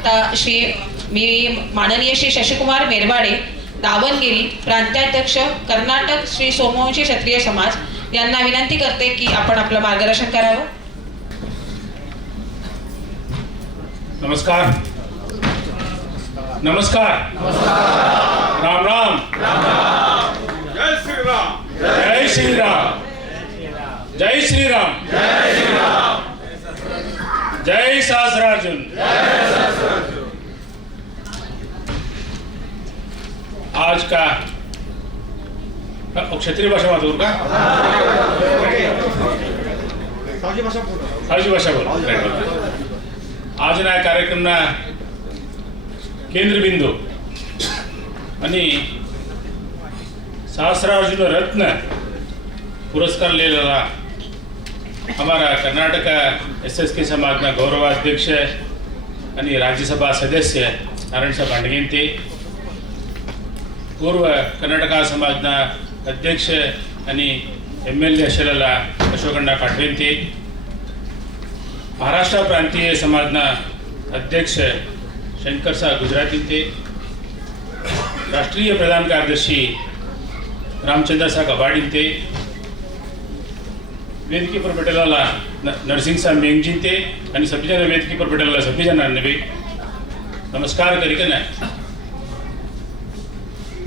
आता मी माननीय श्री शशिकुमार मेरवाडे दावणगिरी प्रांताध्यक्ष कर्नाटक श्री सोमवंशी क्षत्रिय समाज यांना विनंती करते की आपण आपलं मार्गदर्शन करावं. नमस्कार. नमस्कार. राम राम. जय श्री राम. जय श्री राम. जय श्री राम. जय सहस्रार्जुन. आज का क्षत्रिय भाषा माधुर का खालची भाषा बोल. आज ना कार्यक्रमना केंद्रबिंदू आणि सहस्रार्जुन रत्न पुरस्कार लेलेला हमारा कर्नाटक SSK समाजना गौरवाध्यक्ष आणि राज्यसभा सदस्य नारायण साहेब भांडगेंते, पूर्व कर्नाटक समाजना अध्यक्ष आणि MLA असलेला अशोकण्णा काटवेंते, महाराष्ट्र प्रांतीय समाजना अध्यक्ष शंकरसा गुजरातींते, राष्ट्रीय प्रधान कार्यदर्शी रामचंद्रसा कबाडींते, वेदकीपर पटेलाला नरसिंगसा मेंगजींते आणि सभीजन वेदकीपर पटेलाला सभीजनांना बी नमस्कार करीकन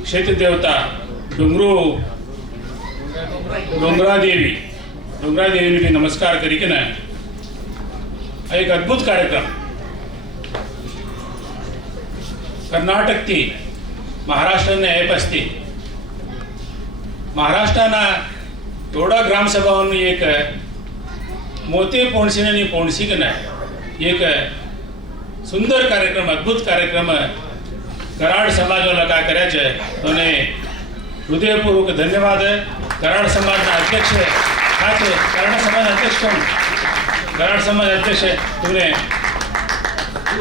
क्षेत्र देवता डोंगरा देवी भी नमस्कार करीकन एक अद्भुत कार्यक्रम कर्नाटक थी महाराष्ट्र ने ऐप असती. महाराष्ट्राना एवढा ग्रामसभाओं एक मोते पोणसीने आणि पोणसीकन एक सुंदर कार्यक्रम अद्भुत कार्यक्रम कराड समाजाला काय करायचं तोने हृदयपूर्वक धन्यवाद. कराड समाजना अध्यक्ष खास कराड समाज अध्यक्ष कोण कराड समाज अध्यक्ष तुमने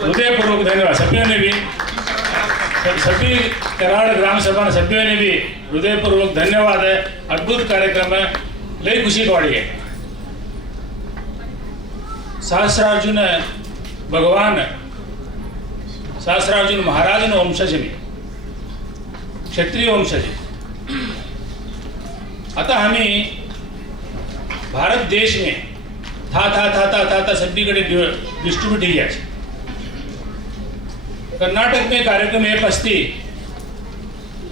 हृदयपूर्वक धन्यवाद. सभ्यों ने भी सभी कराड़ ग्राम सभा सभ्यों ने भी हृदयपूर्वक धन्यवाद है. अद्भुत कार्यक्रम है, लई खुशी पड़ी है. सहस्रार्जुन भगवान सहस्रार्जुन महाराज ने वंशज में क्षत्रिय वंशज. आता हमें भारत देश में था सभीकडे डिस्ट्रीब्यूट ही है. कर्नाटक में कार्यक्रम एक असती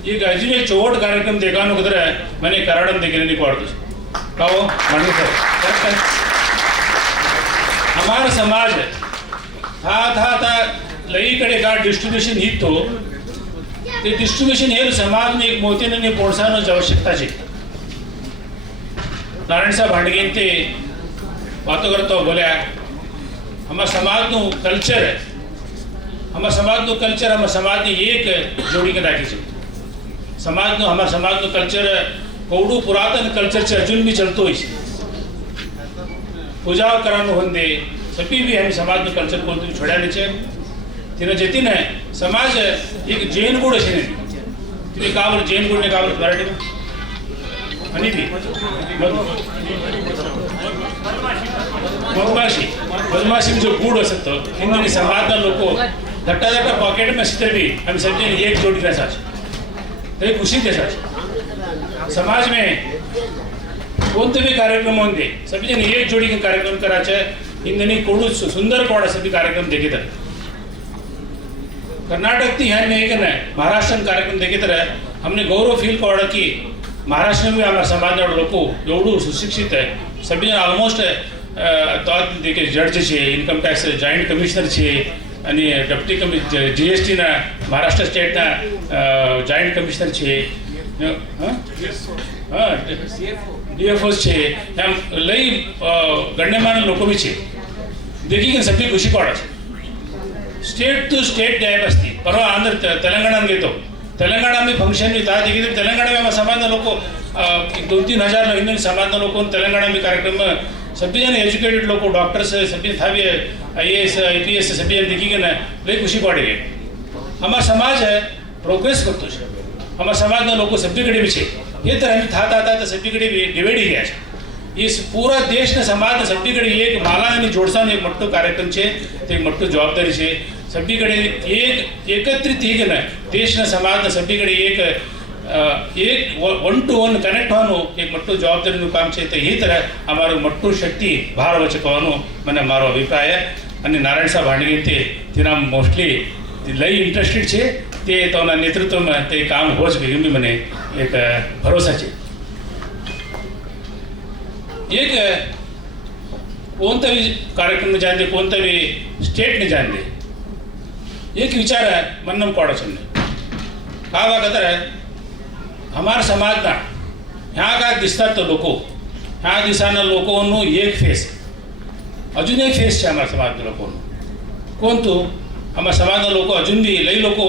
एक अजून एक चौवट कार्यक्रम देखा नोकर मैंने कराडम देखने नहीं पड़ता का हो मानी सर. हमारा समाज था लई कडे का डिस्ट्रीब्यूशन ही तो ते डिस्ट्रीब्यूशन हे समाज में एक मोतीने ने प्रोत्साहन आवश्यकता है. नारायण साहब भांडगे ते बातों करता बोलिया हमारा समाज नु कल्चर है. हमारा समाज नो कल्चर हमारा समाज ने एक जोड़ी के राखी है. हमारा समाज नो कल्चर कोवडू पुरातन कल्चर से अजून भी चलतो है. पूजा करानो होंदे सभी भी हम समाज नो कल्चर को छोड़ा नीचे तिने जेती ने समाज एक जैन गुड़ है तिने काबर जैन गुड़ ने काबर मराठी में आणि भी मधमाशी में जो गुड़ हो सकता हिंदी समाज ना लोगों धट्टा पॉकेट में अस्तर भी हम सभी एक जोड़ी के साथ तो खुशी के साथ समाज में कोणते भी कार्यक्रम होंगे सभी जन एक जोड़ी के कार्यक्रम कराचे हिंदी कोडू सुंदर कोड़ा सभी कार्यक्रम देखे तर कर्नाटक थी ह्या नहीं करना महाराष्ट्र कार्यक्रम देखे तर हमने गौरव फील कोड़ा की महाराष्ट्र में भी हमारा समाज लोग एवढू सुशिक्षित है. सभी जन ऑलमोस्ट देखे जज है, इनकम टैक्स जॉइंट कमिश्नर है आणि डेप्टी GST ना महाराष्ट्र स्टेट ना जॉइंट कमिश्नर है. DFO છે એમ લઈ ગણ્યમાન લોકો બી છે. देखी की सगळी खुशी पड़ा स्टेट टू स्टेट गॅप असती. परवा आंध्र तेलंगणात घेतो तेलंगणा में फंक्शन भी था. देखिए तेलंगणा में समाज लोग 2-3 हजार हिंदू समाज लोग तेलंगणा में कार्यक्रम सभी जन एजुकेटेड लोग डॉक्टर्स सभी था भी IAS IPS सभी जन देखी ना लई खुशी पड़ी है. हमारा समाज है प्रोग्रेस करतो છે. हमारा समाज लोग सभीकडे भी है. ये तरह था सभीकडे भी डिवाइड ही है. इस पूरा देश ने समाज सभीकडे एक माला आणि जोडसान एक मोठो कार्यक्रम છે. ते एक मोठो जबाबदारी છે. सभीकडे एकत्रित ही ना देशના સમાજના સભીकडे એક 1 to 1 કનેક્ટ થવાનું એક મોટું જવાબદારીનું કામ છે. તો એ તરફ અમારું મોટું શક્તિ ભાર વચકવાનું મને મારો અભિપ્રાય અને નારાયણ સાહેબ હાંડગે તેના મોસ્ટલી લઈ ઇન્ટરેસ્ટેડ છે તે તોના નેતૃત્વમાં તે કામ હોશ કે એમ બી મને એક ભરોસા છે. एक कोणता भी कार्यक्रम जान दे कोणता भी स्टेट ने जान दे एक विचार है मन्नम कोडाचंने का वागतर है हमारा समाज ना ह्या काय दिसतात तो लोक ह्या दिसाना लोकोंनो एक फेस अजून एक फेस છે અમારા સમાજના લોકોનો કોણ તો અમારા સમાજના લોકો અજून બી લઈ લોકો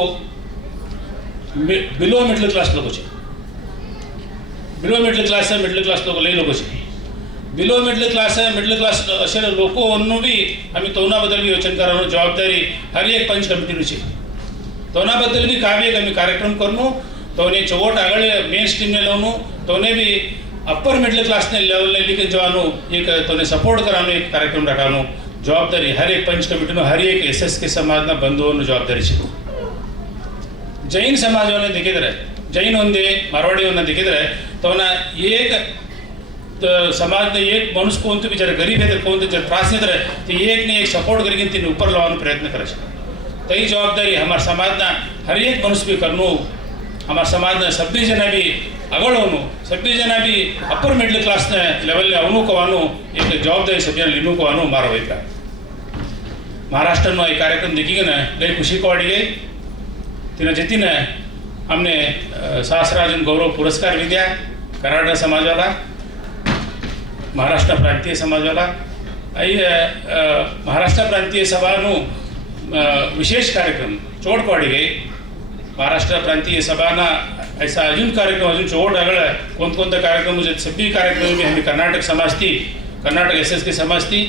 બિલો મિડલ ક્લાસ લોકો છે બિલો મિડલ ક્લાસ લોકો લઈ લોકો છે बिलो मिडल क्लास असे लोकांनो बी आम्ही तोनाबद्दल बी योचन करવાનો जबाबदारी हर एक पंच कमिटीનું છે. तोनाबद्दल बी काव्य आम्ही कार्यक्रम करनो तोने चोट આગળ મેઇન સ્ટ્રીમને લેવાનું તોને બી અપર મિડલ ક્લાસને લેવલને લીકે જવાનું એક તોને સપોર્ટ કરવાનો એક કાર્યક્રમ રાખવાનો જવાબદારી હર એક પંચ કમિટીનો હર એક એસએસકે સમાજના બંધુઓનો જવાબદારી છે. જૈન સમાજોને દેખીದ್ರೆ જૈન ಒಂದೇ મારવાડીઓને દેખીದ್ರೆ તોના એક समाज ने एक मनुष्य कोण तो बिचारा गरीब है तो कोण तो जर त्रास नहीं करे तो एक ने एक सपोर्ट करके तीन ऊपर लावવાનો प्रयत्न करे છે. तो ये जवाबदारी हमारा समाजना हर एक मनुष्य भी करनो हमारा समाजना सभी जना भी આગળ હોનું સભ્ય જના બી અપર મિડલ ક્લાસને લેવલે આવનું કહેવાનું એક જવાબદારી સભ્યને લીનું કહેવાનું મારો અભિપ્રાય. મહારાષ્ટ્રનો એ કાર્યક્રમ દેખી ગયો ને લઈ ખુશી કવાડી ગઈ તેના જીતીને અમને સહસ્રાર્જુન ગૌરવ પુરસ્કાર વિદ્યા કરાડા સમાજવાળા महाराष्ट्र प्रांतीय समाजवाला महाराष्ट्र प्रांतीय सभाનું विशेष कार्यक्रम चोट पड़ी गई. महाराष्ट्र प्रांतीय सभाना ऐसा अजून कार्यक्रम अजून चोट આગળ कोणता कार्यक्रम मुझे सभी कार्यक्रम में हमें कर्नाटक समाज थी कर्नाटक एसएसके समाज थी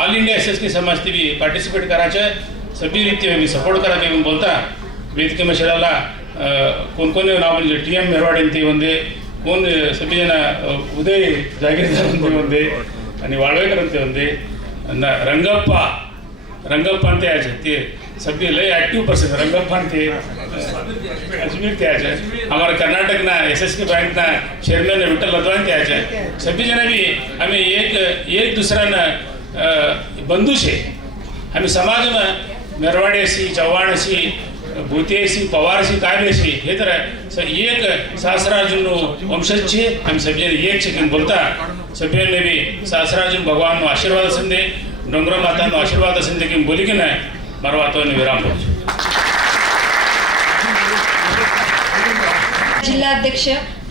ऑल इंडिया एसएसके समाज थी भी पार्टिसिपेट करायचे सभी रीति में सपोर्ट करा के बोलता वेदिके मशराला कोण नाव म्हणजे टीएम मेरवाडे ते ಒಂದೇ कोण सभी जन उदय जागीरदार ಒಂದೇ आणि वाळवेकर ಒಂದೇ रंगप्पा ಅಂತ याचे ते सभी लय एक्टिव पर्सन रंगप्पा ते अजमेर ते याचे हमारे कर्नाटक ना एसएसके बैंक ना चेयरमैन विठ्ठल लदवान ते याचे सभी जन भी हमें एक दूसरा ना बंधु छे. हमें समाज में मेरवाड़ेसी चव्हाणसी भूतेसी पवारसी काव्यसी हे तर एक सहस्रार्जुनનો વંશજ છે. અમે સભ્યને એક છે કે બોલતા સભ્યને બી સહસ્રાર્जुन ભગવાનનો આશીર્વાદ સંદે ડોંગરા માતાનો આશીર્વાદ સંદે કે બોલી કે ના મારો વાતોને વિરામ દઉં છું. जिल्हा अध्यक्ष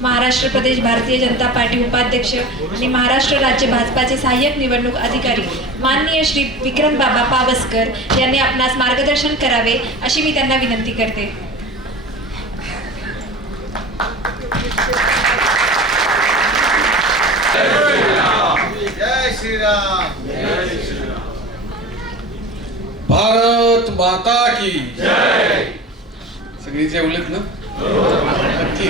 महाराष्ट्र प्रदेश भारतीय जनता पार्टी उपाध्यक्ष आणि महाराष्ट्र राज्य भाजपाचे सहाय्यक निवडणूक अधिकारी माननीय श्री विक्रम बाबा पावसकर यांनी आपणास मार्गदर्शन करावे अशी मी त्यांना विनंती करते. जय श्री राम. भारत माता की जय. सगळी जेवलेत ना नक्की.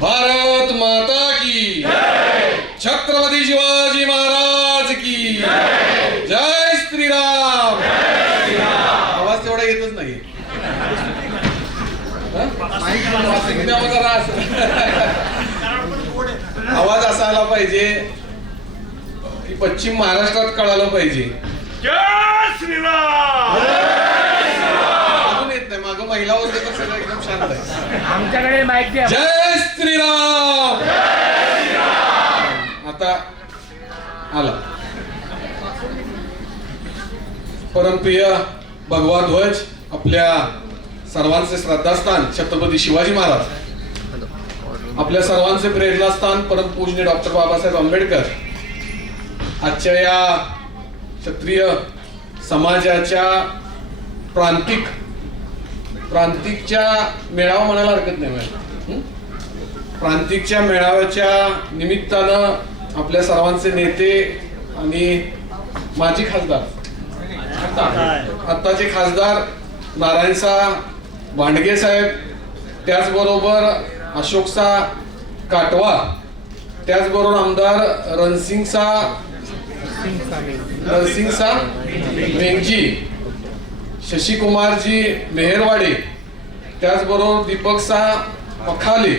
भारत माता की जय. छत्रपती शिवाजी महाराज की जय. जय श्रीराम. आवाज तेवढा येतच नाही. आवाज असा आला पाहिजे की पश्चिम महाराष्ट्रात कळालं पाहिजे. जय श्री राम. अजून येत नाही. मागं महिला होते तर सगळं एकदम शांत आहे. आमच्याकडे माहिती आहे. जय श्रीराम. आता आला परमप्रिय भगवा ध्वज आपल्या सर्वांचे श्रद्धास्थान छत्रपती शिवाजी महाराज आपल्या सर्वांचे प्रेरणास्थान परमपूजनीय डॉक्टर बाबासाहेब आंबेडकर आजच्या या क्षत्रिय समाजाच्या प्रांतिकच्या मेळावा म्हणायला हरकत नाही. प्रांतिकच्या मेळाव्याच्या निमित्तानं आपल्या सर्वांचे नेते आणि माजी खासदार आत्ताचे खासदार नारायणसा भांडगे साहेब त्याचबरोबर अशोकसा काटवा त्याचबरोबर आमदार रणसिंगसा नरसिंगसा वेंगजी, शशिकुमारजी मेहरवाडे, त्याचबरोबर दीपकसा पखाले,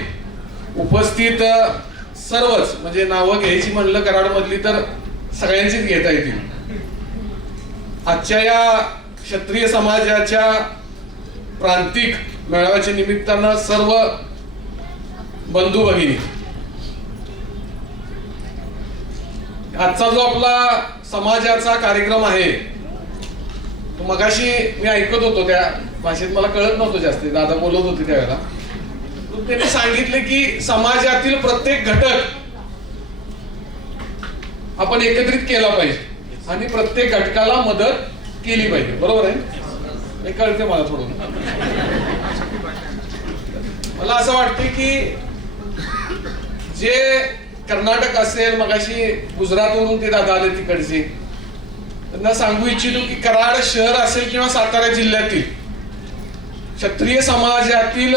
उपस्थित सर्वच, म्हणजे नावं घ्यायची म्हणलं कराडमधली तर सगळ्यांचीच घेता येतील. आजच्या या क्षत्रिय समाजाच्या प्रांतिक मेळाव्याच्या निमित्तानं सर्व बंधू भगिनी, आजचा जो आपला समाजाचा कार्यक्रम आहे तो मगाशी मी ऐकत होतो, त्या भाषेत मला कळत नव्हतं जास्त, दादा बोलत होते त्यावेळेला. त्यांनी सांगितले की समाजातील प्रत्येक घटक आपण एकत्रित केला पाहिजे आणि प्रत्येक घटकाला मदत केली पाहिजे. बरोबर आहे? हे कळते मला थोडं. मला असं वाटते की जे कर्नाटक असेल, मगाशी गुजरातवरून ते दादा आले तिकडचे, त्यांना सांगू इच्छितो की कराड शहर असेल किंवा सातारा जिल्ह्यातील क्षत्रिय समाजातील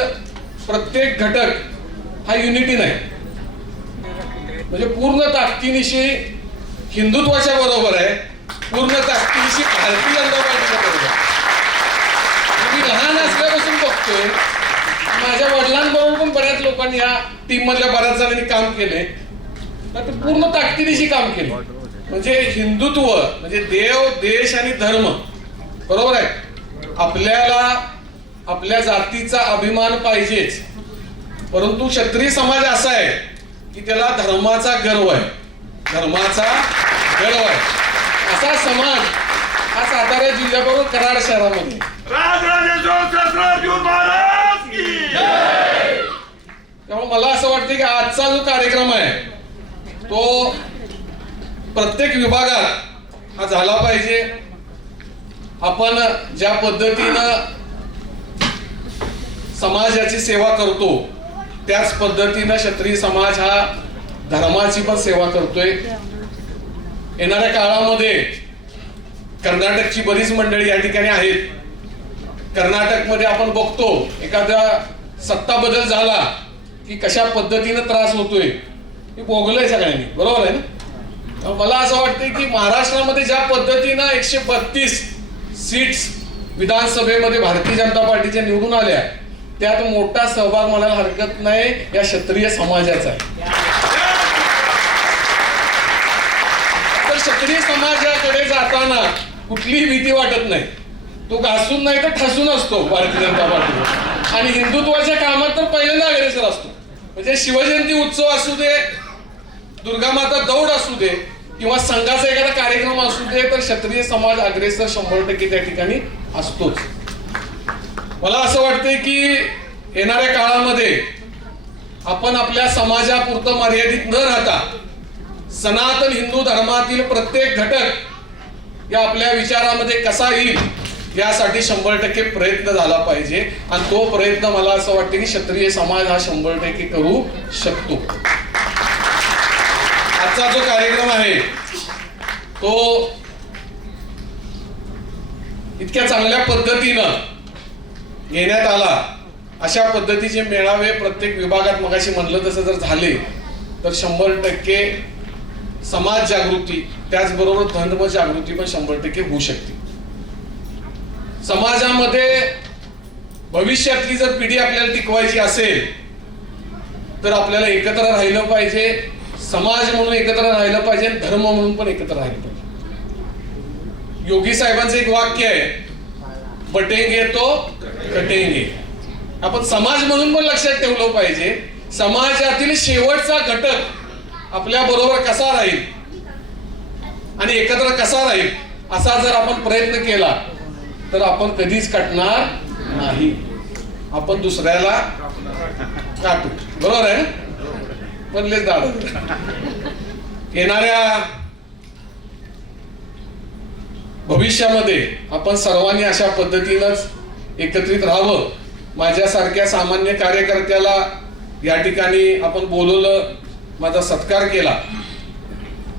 प्रत्येक घटक हा युनिटी नाही, म्हणजे पूर्ण ताकदीनिशी हिंदुत्वाच्या बरोबर आहे, पूर्ण ताकदीनिशी भारतीय जनता पार्टीच्या बरोबर आहे. मी लहान असल्यापासून बघतोय, माझ्या वडिलांबरोबर पण बऱ्याच लोकांनी या टीम मधल्या बऱ्याच जणांनी काम केले, तर ते पूर्ण ताकदीनिशी काम केले. म्हणजे हिंदुत्व म्हणजे देव, देश आणि धर्म, बरोबर आहे. आपल्याला आपल्या जातीचा अभिमान पाहिजेच, परंतु क्षत्रिय समाज असा आहे की त्याला धर्माचा गर्व आहे, धर्माचा गर्व आहे. असा समाज हा सातारा जिल्ह्याबरोबर कराड शहरामध्ये. त्यामुळे मला असं वाटतं की आजचा जो कार्यक्रम आहे तो प्रत्येक विभागात हा झाला पाहिजे. आपण ज्या पद्धतीनं समाजाची सेवा करतो त्याच पद्धतीनं क्षत्रिय समाज हा धर्माची पण सेवा करतोय. येणाऱ्या काळामध्ये कर्नाटकची बरीच मंडळी या ठिकाणी आहेत. कर्नाटकमध्ये आपण बघतो एखादा सत्ता बदल झाला की कशा पद्धतीनं त्रास होतोय हे भोगलंय सगळ्यांनी, बरोबर आहे ना. मला असं वाटतंय की महाराष्ट्रामध्ये ज्या पद्धतीनं 132 सीट्स विधानसभेमध्ये भारतीय जनता पार्टीच्या निवडून आल्या, त्यात मोठा सहभाग म्हणायला हरकत नाही या क्षत्रिय समाजाचा आहे. तर क्षत्रिय समाजाकडे जाताना कुठलीही भीती वाटत नाही. तो घासून नाही तर ठासून असतो भारतीय जनता पार्टी, आणि हिंदुत्वाच्या कामात तर पहिल्यांदा अग्रेसर असतो. म्हणजे शिवजयंती उत्सव असू दे, दुर्गामाता दौड असू दे, किंवा संघाचा एखादा कार्यक्रम असू दे, तर क्षत्रिय समाज अग्रेसर 100% त्या ठिकाणी असतोच. मला असं वाटतंय की येणाऱ्या काळामध्ये आपण आपल्या समाजापुरतं मर्यादित न राहता सनातन हिंदू धर्मातील प्रत्येक घटक या आपल्या विचारामध्ये कसा येईल यासाठी 100% प्रयत्न झाला पाहिजे. आणि तो प्रयत्न मला असं वाटतं की क्षत्रिय समाज हा 100% करू शकतो. आजचा जो कार्यक्रम आहे तो इतक्या चांगल्या पद्धतीनं घेण्यात आला. अशा पद्धतीचे मेळावे प्रत्येक विभागात मगाशी म्हणलं तसं जर झाले तर 100% समाज जागृती त्याचबरोबर धर्म जागृती पण 100% होऊ शकते. समाजामध्ये भविष्यातली जर पिढी आपल्याला टिकवायची असेल तर आपल्याला एकत्र राहिलं पाहिजे, समाज म्हणून एकत्र राहिलं पाहिजे, धर्म म्हणून पण एकत्र राहिलं पाहिजे. योगी साहेबांचं एक वाक्य आहे, बटेंगे तो कटेंगे. आपण समाज म्हणून पण लक्षात ठेवलं पाहिजे, समाजातील शेवटचा घटक आपल्या बरोबर कसा राहील आणि एकत्र कसा राहील असा जर आपण प्रयत्न केला तर आपण कधीच कटणार नाही. आपण दुसऱ्याला काटू, बरोबर आहे. म्हणलेच दादा, येणाऱ्या भविष्यामध्ये आपण सर्वांनी अशा पद्धतीनंच एकत्रित राहावं. माझ्यासारख्या सामान्य कार्यकर्त्याला या ठिकाणी आपण बोलवलं, माझा सत्कार केला.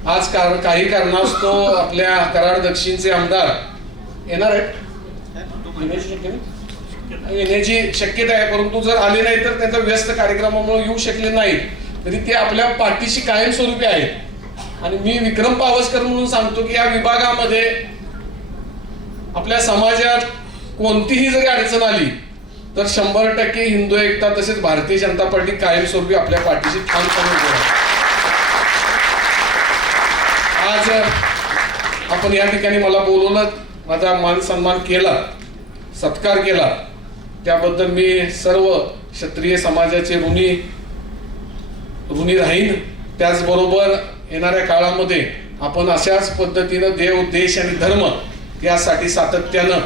आज काही कारणास्तव आपल्या कराड दक्षिणचे आमदार येणार आहेत, येण्याची शक्यता आहे, परंतु जर आले नाही तर त्यांचा व्यस्त कार्यक्रमामुळे येऊ शकले नाही, तरी ते आपल्या पाठीशी कायमस्वरूपी आहेत. आणि मी विक्रम पावसकर म्हणून सांगतो की या विभागामध्ये आपल्या समाजात कोणतीही जरी अडचण आली तर 100% हिंदू एकता तसेच भारतीय जनता पार्टी कायमस्वरूपी आपल्या पाठीशी ठामपणे उभी आहे. आज आपण या ठिकाणी मला बोलवलं, माझा मान सन्मान केला, सत्कार केला, त्याबद्दल मी सर्व क्षत्रिय समाजाचे ऋणी राहीन. त्याचबरोबर येणाऱ्या काळामध्ये आपण अशाच पद्धतीनं देव, देश आणि धर्म यासाठी सातत्यानं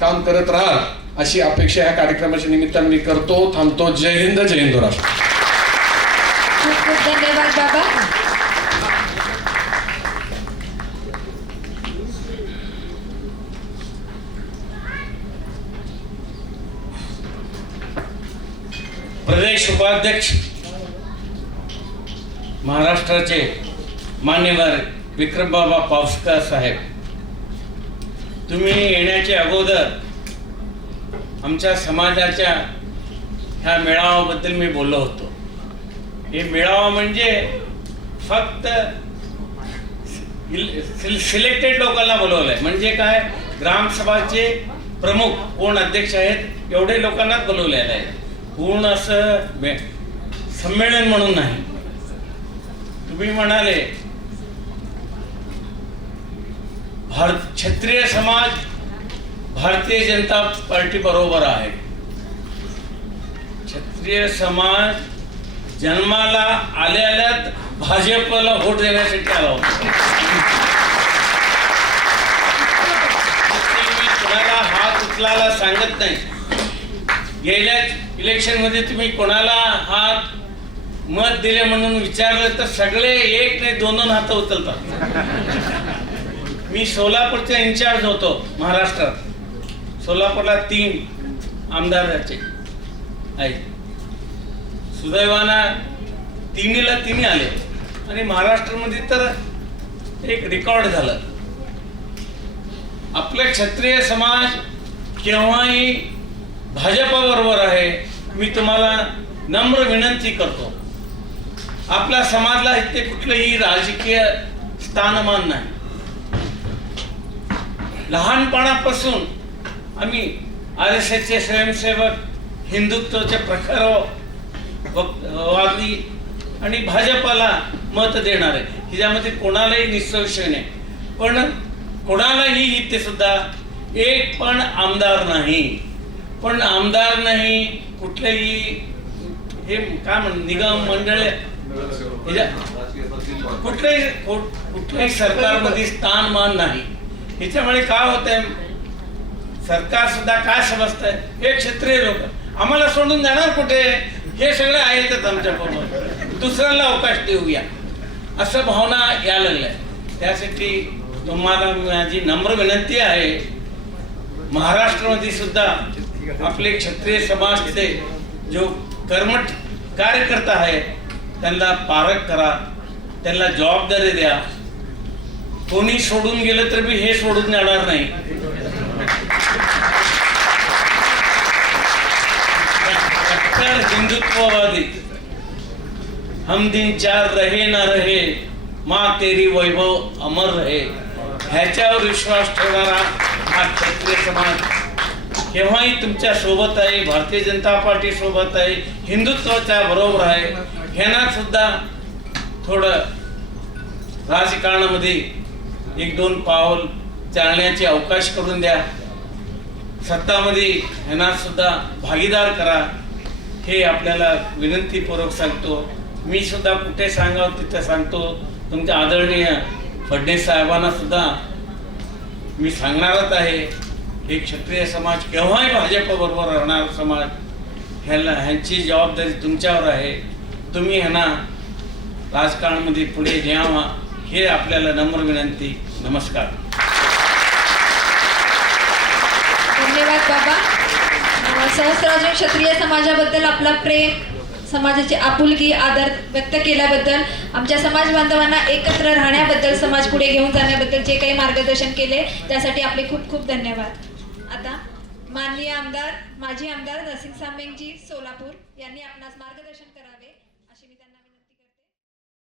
काम करत राहाल अशी अपेक्षा या कार्यक्रमाच्या निमित्तानं मी करतो. थांबतो. जय हिंद, जय हिंद राष्ट्र. खूप खूप धन्यवाद बाबा. प्रदेश उपाध्यक्ष महाराष्ट्राचे मान्यवर विक्रमबाबा पावसकर साहेब, तुम्ही येण्याच्या अगोदर आमच्या समाजाच्या ह्या मेळाव्याबद्दल मी बोललो होतो. हे मेळावा म्हणजे फक्त सिलेक्टेड लोकांना बोलवलंय. म्हणजे काय, ग्रामसभाचे प्रमुख कोण अध्यक्ष आहेत एवढे लोकांनाच बोलवलेलं आहे. पूर्ण असं संमेलन म्हणून नाही. तुम्ही म्हणाले क्षत्रिय समाज भारतीय जनता पार्टी बरोबर आहे. क्षत्रिय समाज जन्माला आल्यात भाजपला वोट देण्यासाठी आला होता. मी कोणाला हात उचलायला सांगत नाही. गेल्या इलेक्शन मध्ये तुम्ही कोणाला हात मत दिले म्हणून विचारलं तर सगळे एक नाही दोन हात उचलतात. मी सोलापूरचा इन्चार्ज होतो महाराष्ट्रात. सोलापूरला 3 आमदाराचे आहेत. सुदैवानं तिन्हीला तिन्ही आले आणि महाराष्ट्रामध्ये तर एक रेकॉर्ड झालं. आपले क्षत्रिय समाज केव्हाही भाजपाबरोबर आहे. मी तुम्हाला नम्र विनंती करतो, आपल्या समाजाला इथे कुठलंही राजकीय स्थानमान नाही. लहानपणापासून आम्ही RSSचे स्वयंसेवक, हिंदुत्वाचे प्रखर वादी आणि भाजपाला मत देणारे, ह्याच्यामध्ये कोणालाही निसंशय नाही. पण कोणालाही इथे सुद्धा एक पण आमदार नाही. पण आमदार नाही, कुठलेही हे काय निगम मंडळ कुठल्याही सरकारमध्ये स्थानमान नाही. ह्याच्यामुळे काय होतंय, सरकार सुद्धा काय समजतंय, हे क्षत्रिय लोक आम्हाला सोडून जाणार कुठे, हे सगळे आहेतच आमच्याबरोबर, दुसऱ्याला अवकाश देऊया असं भावना यायला लागल्या. त्यासाठी तुम्हाला माझी नम्र विनंती आहे, महाराष्ट्रामध्ये सुद्धा आपले क्षत्रिय समाज तिथे जो कर्मठ कार्यकर्ता आहे त्यांना पारख करा, त्यांना जबाबदारी द्या. कोणी सोडून गेलं तर मी हे सोडून जाणार नाही. हिंदुत्ववादी हम दिन चार रहे ना रहे, माँ तेरी वैभव अमर रहे, ह्याच्यावर विश्वास ठेवणारा हा क्षत्रिय समाज केव्हाही तुमच्या सोबत आहे. भारतीय जनता पार्टी सोबत आहे, हिंदुत्वाच्या बरोबर आहे. ह्यांना सुद्धा थोडं राजकारणामध्ये 1-2 पाऊल चालण्याचे अवकाश करून द्या. सत्तामध्ये ह्यांना सुद्धा भागीदार करा, हे आपल्याला विनंतीपूर्वक सांगतो. मी सुद्धा कुठे सांगावं तिथे सांगतो. तुमच्या आदरणीय फडणवीस साहेबांना सुद्धा मी सांगणारच आहे, हे क्षत्रिय समाज केव्हाही भाजपबरोबर राहणार समाज, ह्यांची जबाबदारी तुमच्यावर आहे. तुम्ही ह्यांना राजकारणामध्ये पुढे न्यावा, हे आपल्याला नम्र विनंती. नमस्कार. धन्यवाद बाबा. सहस्रार्जुन क्षत्रिय समाजाबद्दल आपला प्रेम, समाजाची आपुलकी, आदर व्यक्त केल्याबद्दल, आमच्या समाज बांधवांना एकत्र राहण्याबद्दल, समाज पुढे घेऊन जाण्याबद्दल जे काही मार्गदर्शन केले त्यासाठी आपले खूप खूप धन्यवाद. आता माननीय आमदार, माजी आमदार नरसिंग सामेंगजी सोलापूर यांनी आपणास मार्गदर्शन करावे.